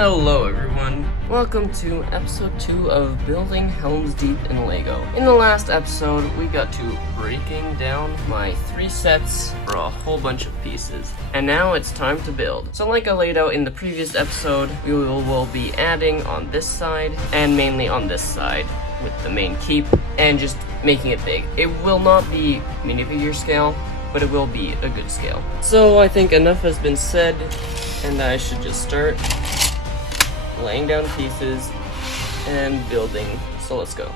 Hello everyone, welcome to episode 2 of building Helm's Deep in LEGO. In the last episode, we got to breaking down my 3 sets for a whole bunch of pieces. And now it's time to build. So like I laid out in the previous episode, we will be adding on this side and mainly on this side with the main keep and just making it big. It will not be minifigure scale, but it will be a good scale. So I think enough has been said and I should just start laying down pieces and building. So let's go.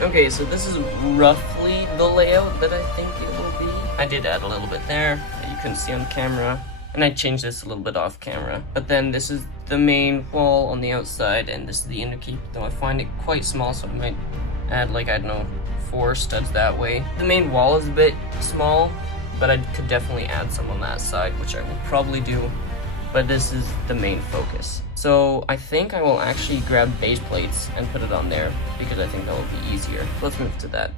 Okay, so this is roughly the layout that I think it will be. I did add a little bit there that you couldn't see on camera, and I changed this a little bit off camera. But then this is the main wall on the outside, and this is the inner keep, though I find it quite small, so I might add like, I don't know, 4 studs that way. The main wall is a bit small, but I could definitely add some on that side, which I will probably do, but this is the main focus. So I think I will actually grab base plates and put it on there, because I think that will be easier. Let's move to that.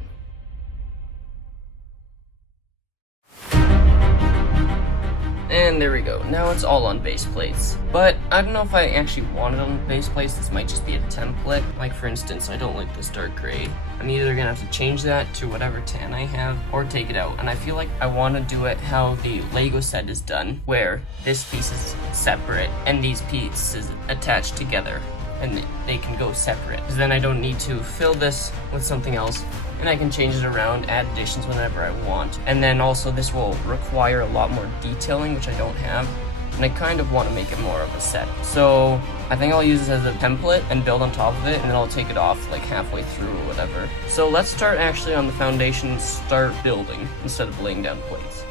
And there we go, now it's all on base plates. But I don't know if I actually want it on base plates. This might just be a template. Like for instance, I don't like this dark gray. I'm either gonna have to change that to whatever tan I have or take it out. And I feel like I wanna do it how the Lego set is done, where this piece is separate and these pieces attached together and they can go separate. Because then I don't need to fill this with something else, and I can change it around, add additions whenever I want. And then also this will require a lot more detailing, which I don't have, and I kind of want to make it more of a set. So I think I'll use this as a template and build on top of it, and then I'll take it off like halfway through or whatever. So let's start actually on the foundation and start building instead of laying down plates.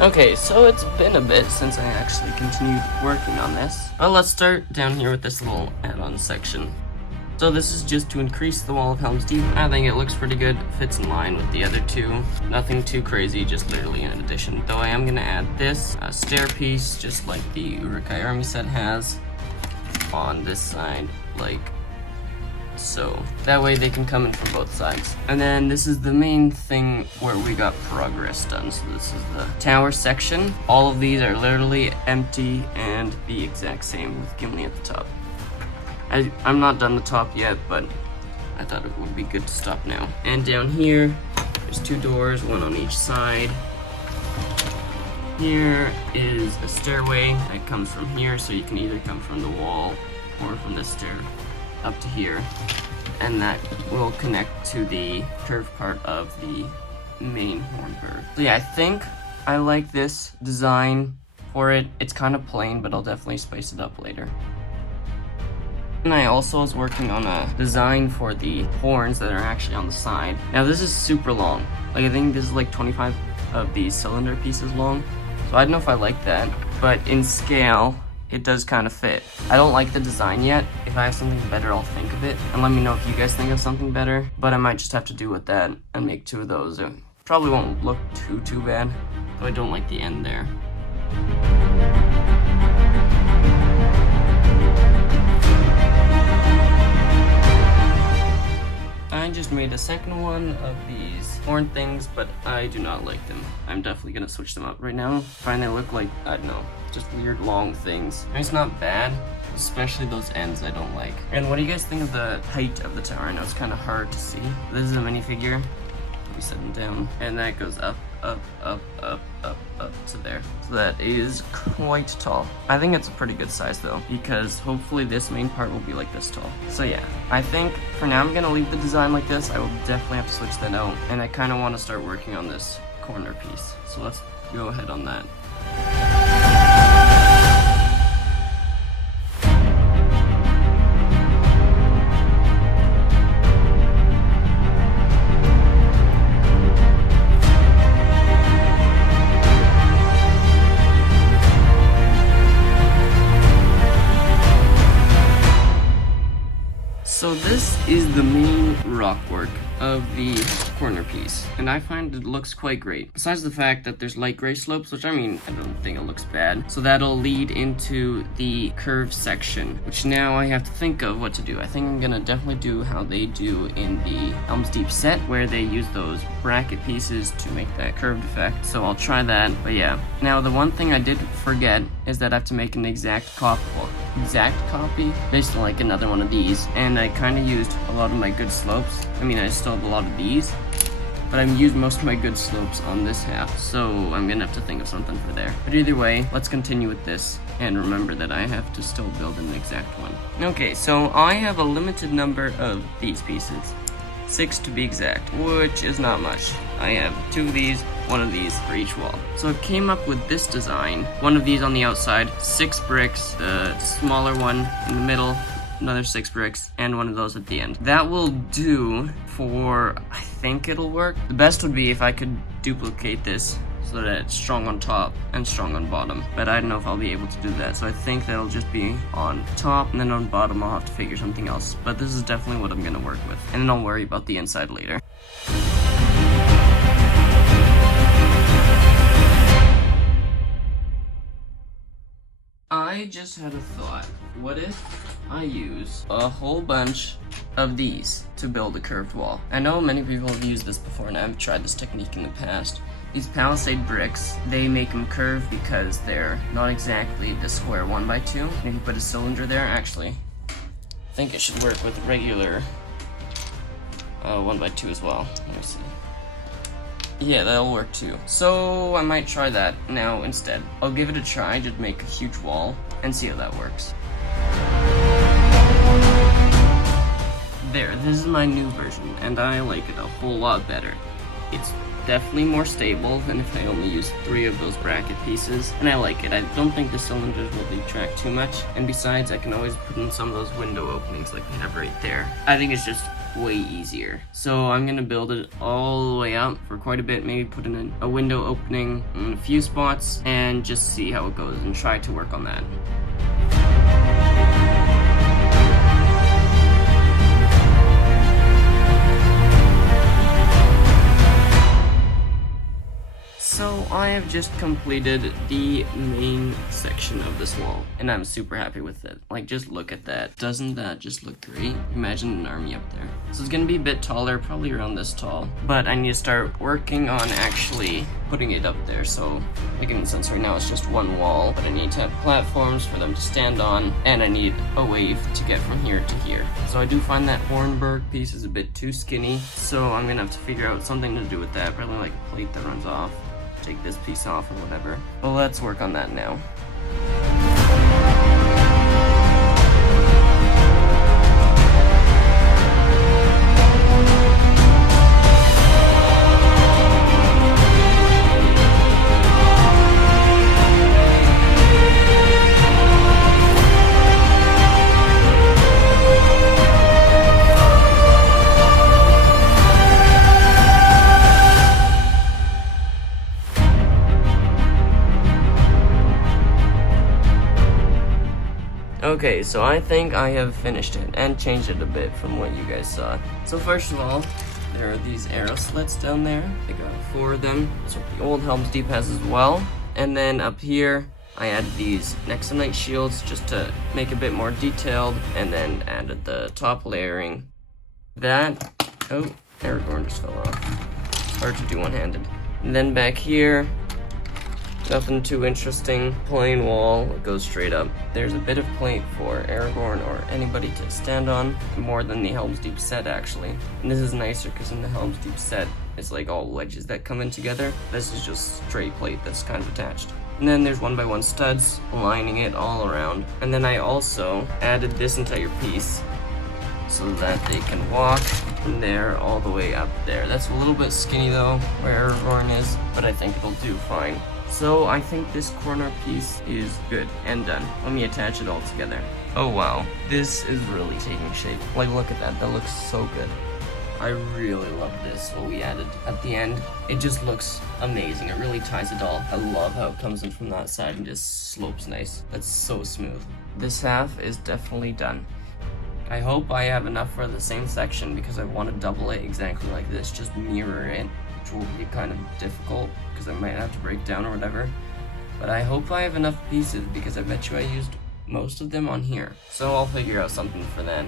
Okay, so it's been a bit since I actually continued working on this. Well, let's start down here with this little add-on section. So this is just to increase the wall of Helm's Deep. I think it looks pretty good, fits in line with the other two. Nothing too crazy, just literally an addition. Though I am gonna add this stair piece, just like the Urukai army set has, on this side, like so. That way they can come in from both sides. And then this is the main thing where we got progress done. So this is the tower section. All of these are literally empty and the exact same with Gimli at the top. I'm not done the top yet, but I thought it would be good to stop now. And down here, there's 2 doors, one on each side. Here is a stairway that comes from here, so you can either come from the wall or from this stair up to here, and that will connect to the curved part of the main horn bird. So yeah, I think I like this design for it. It's kind of plain, but I'll definitely spice it up later. And I also was working on a design for the horns that are actually on the side. Now this is super long. Like I think this is like 25 of these cylinder pieces long. So I don't know if I like that, but in scale, it does kind of fit. I don't like the design yet. If I have something better, I'll think of it. And let me know if you guys think of something better. But I might just have to do with that and make 2 of those. It probably won't look too bad. Though I don't like the end there. I just made a second one of these horn things, but I do not like them. I'm definitely gonna switch them up right now. I find they look like, I don't know, just weird long things. I mean, it's not bad, especially those ends I don't like. And what do you guys think of the height of the tower? I know it's kind of hard to see. This is a minifigure. We set them down, and that goes up, up, up, up, up, up to there. So that is quite tall. I think it's a pretty good size though, because hopefully this main part will be like this tall. So yeah, I think for now I'm gonna leave the design like this. I will definitely have to switch that out, and I kind of want to start working on this corner piece. So let's go ahead on that. So this is the main rock work of the corner piece, and I find it looks quite great. Besides the fact that there's light gray slopes, which I mean, I don't think it looks bad. So that'll lead into the curve section, which now I have to think of what to do. I think I'm gonna definitely do how they do in the Helm's Deep set, where they use those bracket pieces to make that curved effect. So I'll try that, but yeah. Now the one thing I did forget is that I have to make an exact copy, based on like another one of these, and I kind of used a lot of my good slopes. I mean, I still have a lot of these, but I've used most of my good slopes on this half, so I'm gonna have to think of something for there. But either way, let's continue with this, and remember that I have to still build an exact one. Okay, so I have a limited number of these pieces. 6 to be exact, which is not much. I have 2 of these, 1 of these for each wall. So I came up with this design, 1 of these on the outside, 6 bricks, the smaller one in the middle, another 6 bricks, and 1 of those at the end. That will do for, I think it'll work. The best would be if I could duplicate this so that it's strong on top and strong on bottom, but I don't know if I'll be able to do that. So I think that'll just be on top, and then on bottom I'll have to figure something else. But this is definitely what I'm gonna work with, and then I'll worry about the inside later. I just had a thought. What if I use a whole bunch of these to build a curved wall? I know many people have used this before, and I've tried this technique in the past. These palisade bricks, they make them curved because they're not exactly the square 1x2. And if you put a cylinder there, actually, I think it should work with regular 1x2 as well. Let me see. Yeah, that'll work too. So I might try that now instead. I'll give it a try, just make a huge wall and see how that works. There, this is my new version, and I like it a whole lot better. It's definitely more stable than if I only use 3 of those bracket pieces, and I like it. I don't think the cylinders will detract too much, and besides, I can always put in some of those window openings like they have right there. I think it's just way easier. So I'm gonna build it all the way up for quite a bit, maybe put in a window opening in a few spots, and just see how it goes and try to work on that. So I have just completed the main section of this wall, and I'm super happy with it. Like, just look at that. Doesn't that just look great? Imagine an army up there. So it's gonna be a bit taller, probably around this tall, but I need to start working on actually putting it up there. So, like, in a sense right now it's just one wall, but I need to have platforms for them to stand on, and I need a wave to get from here to here. So I do find that Hornberg piece is a bit too skinny, so I'm gonna have to figure out something to do with that, probably like a plate that runs off. Take this piece off or whatever. Well, let's work on that now. Okay, so I think I have finished it and changed it a bit from what you guys saw. So first of all, there are these arrow slits down there. I got 4 of them. That's what the old Helm's Deep has as well. And then up here, I added these Nexonite shields just to make it a bit more detailed, and then added the top layering. That Oh, Aragorn just fell off. It's hard to do one-handed. And then back here, nothing too interesting. Plain wall, it goes straight up. There's a bit of plate for Aragorn or anybody to stand on, more than the Helm's Deep set actually. And this is nicer because in the Helm's Deep set, it's like all wedges that come in together. This is just straight plate that's kind of attached. And then there's 1x1 studs lining it all around. And then I also added this entire piece so that they can walk from there all the way up there. That's a little bit skinny though, where Aragorn is, but I think it'll do fine. So I think this corner piece is good and done. Let me attach it all together. Oh wow, this is really taking shape. Like look at that, that looks so good. I really love this, what we added at the end. It just looks amazing. It really ties it all. I love how it comes in from that side and just slopes nice. That's so smooth. This half is definitely done. I hope I have enough for the same section because I want to double it exactly like this, just mirror it, which will be kind of difficult because I might have to break down or whatever. But I hope I have enough pieces because I bet you I used most of them on here. So I'll figure out something for that.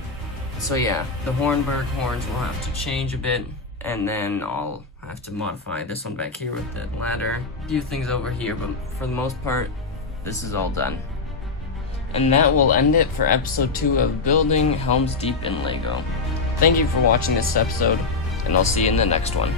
So yeah, the Hornberg horns will have to change a bit, and then I'll have to modify this one back here with the ladder. A few things over here, but for the most part, this is all done. And that will end it for episode 2 of building Helm's Deep in LEGO. Thank you for watching this episode, and I'll see you in the next one.